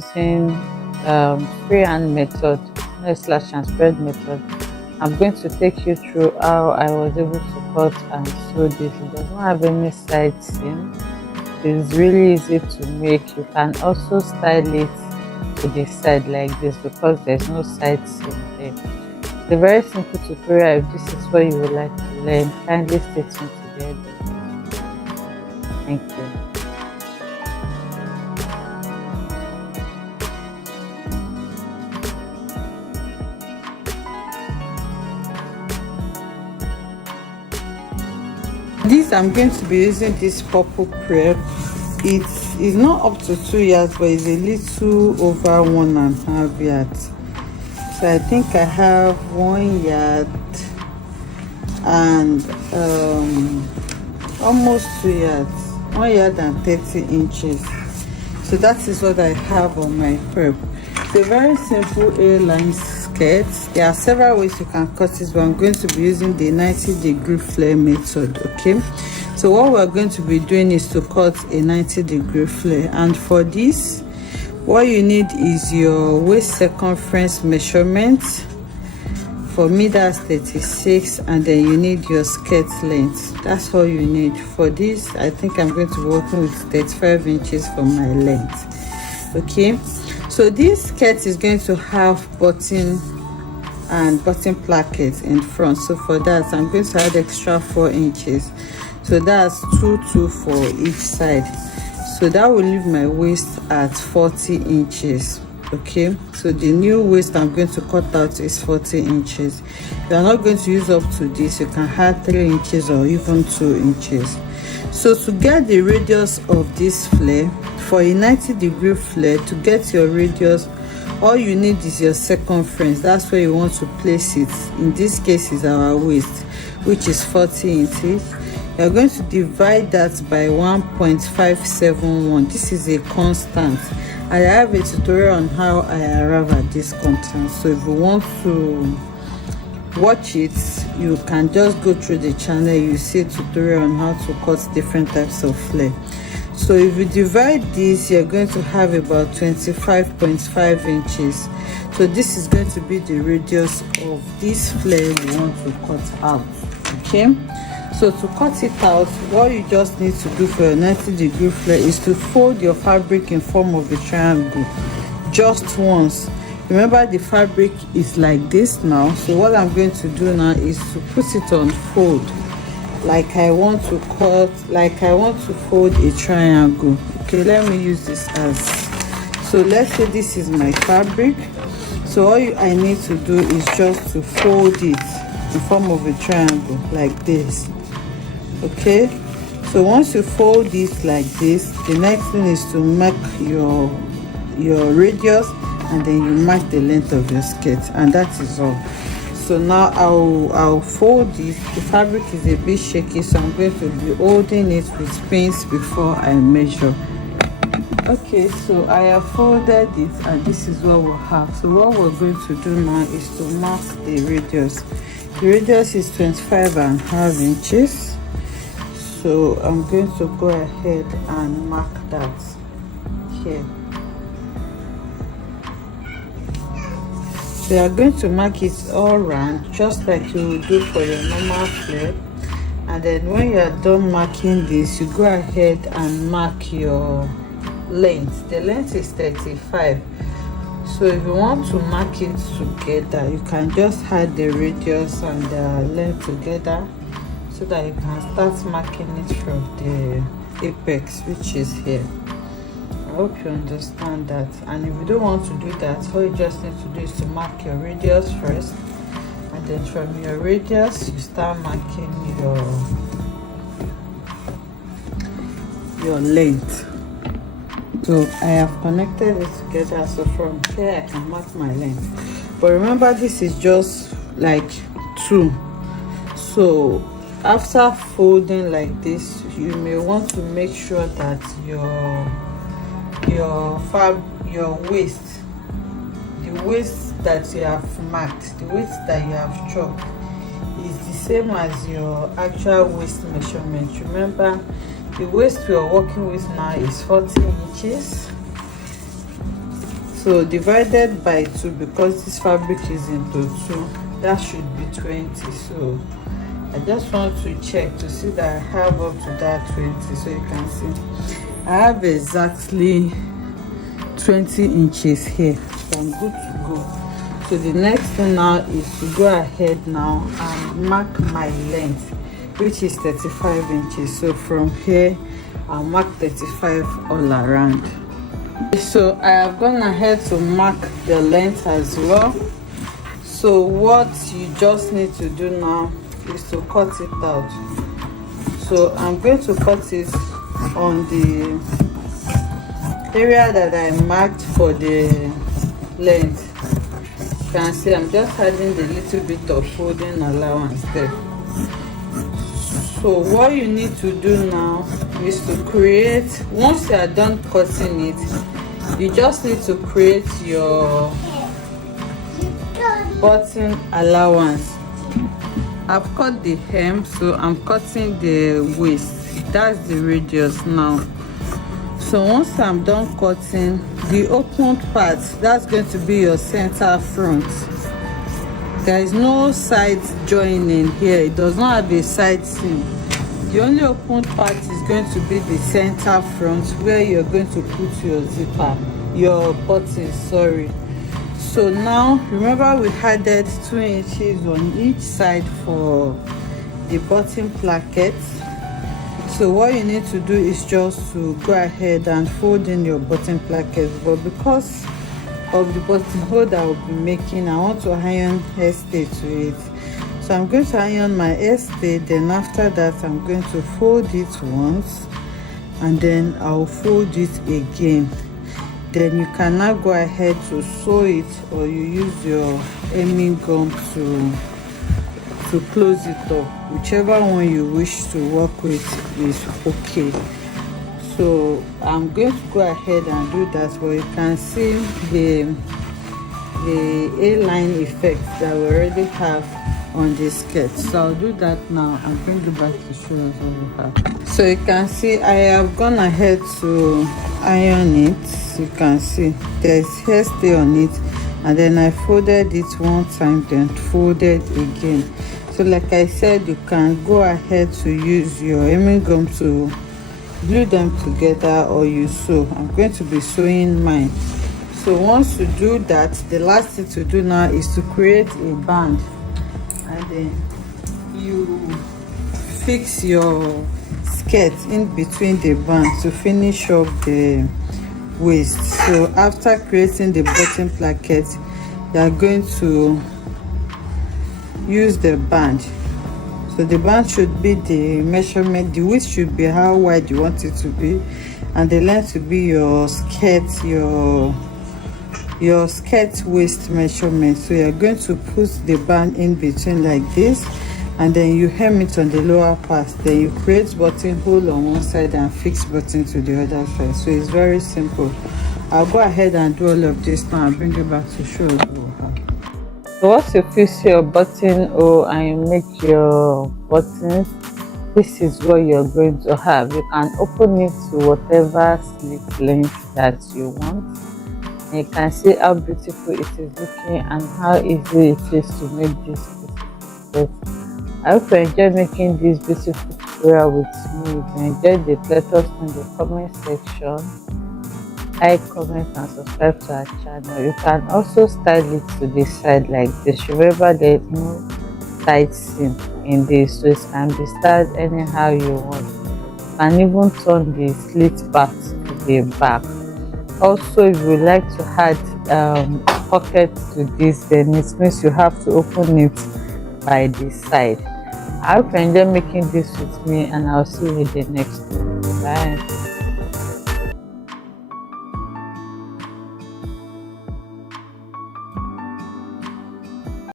using freehand method, no slash and spread method. I'm going to take you through how I was able to cut and sew this. It does not have any side seam. It's really easy to make. You can also style it to the side like this because there's no side seam there. It's a very simple tutorial. If this is what you would like to learn, kindly stay tuned to the end of this. Thank you. This I'm going to be using this purple crepe. It is not up to 2 yards, but it's a little over 1.5 yards. So I think I have 1 yard and almost 2 yards, 1 yard and 30 inches. So that is what I have on my crepe. It's a very simple A-line skirt. There are several ways you can cut it, but I'm going to be using the 90-degree flare method. Okay, so what we're going to be doing is to cut a 90-degree flare, and for this what you need is your waist circumference measurement. For me that's 36, and then you need your skirt length. That's all you need for this. I think I'm going to be working with 35 inches for my length. Okay, so this skirt is going to have button and button plackets in front. So for that I'm going to add extra 4 inches. So that's 2 for each side. So that will leave my waist at 40 inches. Okay, so the new waist I'm going to cut out is 40 inches. If you're not going to use up to this, you can add 3 inches or even 2 inches. So to get the radius of this flare, for a 90-degree flare, to get your radius, all you need is your circumference. That's where you want to place it. In this case is our waist, which is 40 inches. You're going to divide that by 1.571. This is a constant. I have a tutorial on how I arrive at this constant. So if you want to watch it, you can just go through the channel. You see a tutorial on how to cut different types of flare. So if you divide this, you're going to have about 25.5 inches. So this is going to be the radius of this flare you want to cut out. Okay, so to cut it out, what you just need to do for your 90-degree flare is to fold your fabric in form of a triangle just once. Remember, the fabric is like this now. So what I'm going to do now is to put it on fold, like I want to fold a triangle. Okay, let me use this as, so let's say this is my fabric. So all I need to do is just to fold it in form of a triangle like this. Okay, so once you fold this like this, the next thing is to mark your radius, and then you mark the length of your skirt, and that is all. So now I'll fold this. The fabric is a bit shaky, so I'm going to be holding it with pins before I measure. Okay, so I have folded it, and this is what we have. So what we're going to do now is to mark the radius. The radius is 25.5 inches. So I'm going to go ahead and mark that here. So you are going to mark it all round, just like you will do for your normal flare. And then when you are done marking this, you go ahead and mark your length. The length is 35. So if you want to mark it together, you can just add the radius and the length together, so that you can start marking it from the apex, which is here. I hope you understand that. And if you don't want to do that, all you just need to do is to mark your radius first, and then from your radius you start marking your length. So I have connected it together, so from here I can mark my length. But remember, this is just like 2. So after folding like this, you may want to make sure that your waist, the waist that you have marked, the waist that you have chopped, is the same as your actual waist measurement. Remember, the waist we are working with now is 40 inches. So divided by 2, because this fabric is into 2, that should be 20. So I just want to check to see that I have up to that 20. So you can see I have exactly 20 inches here, so I'm good to go. So the next thing now is to go ahead now and mark my length, which is 35 inches. So from here I'll mark 35 all around. So I have gone ahead to mark the length as well. So what you just need to do now is to cut it out. So I'm going to cut it on the area that I marked for the length. You can see I'm just adding the little bit of folding allowance there. So what you need to do now is to create, once you are done cutting it, you just need to create your button allowance. I've cut the hem, so I'm cutting the waist. That's the radius now. So once I'm done cutting the opened part, that's going to be your center front. There is no side joining here. It does not have a side seam. The only open part is going to be the center front, where you're going to put your zipper, your button, sorry. So now remember we added 2 inches on each side for the button placket. So what you need to do is just to go ahead and fold in your button placket, but because of the buttonhole that I will be making, I want to iron hairstay to it. So I'm going to iron my hairstay, then after that I'm going to fold it once and then I'll fold it again. Then you can now go ahead to sew it, or you use your hemming gum to close it up. Whichever one you wish to work with is okay. So I'm going to go ahead and do that, but you can see the A-line effect that we already have on this skirt. So I'll do that now and bring it back to show us what we have. So you can see I have gone ahead to iron it. You can see there's hairstay on it, and then I folded it one time, then folded again. So like I said, you can go ahead to use your hemming gum to glue them together, or you sew. I'm going to be sewing mine. So once you do that, the last thing to do now is to create a band, and then you fix your skirt in between the band to finish up the waist. So after creating the button placket, you are going to use the band. So the band should be the measurement, the width should be how wide you want it to be, and the length should be your skirt, your skirt waist measurement. So you're going to put the band in between like this, and then you hem it on the lower part. Then you create buttonhole on one side and fix button to the other side. So it's very simple. I'll go ahead and do all of this now and bring it back to show you. So once you fix your buttonhole and you make your buttons, this is what you're going to have. You can open it to whatever slit length that you want. And you can see how beautiful it is looking and how easy it is to make this beautiful. I hope you enjoy making this beautiful tutorial with me. If you enjoyed it, let us know in the comment section. Like, comment and subscribe to our channel. You can also style it to the side like this. Remember, there's no side seam in this, so it can be styled anyhow you want. You can even turn the slit part to the back. Also, if you like to add pocket to this, then it means you have to open it by the side. I hope you enjoy making this with me, and I'll see you in the next one. Bye.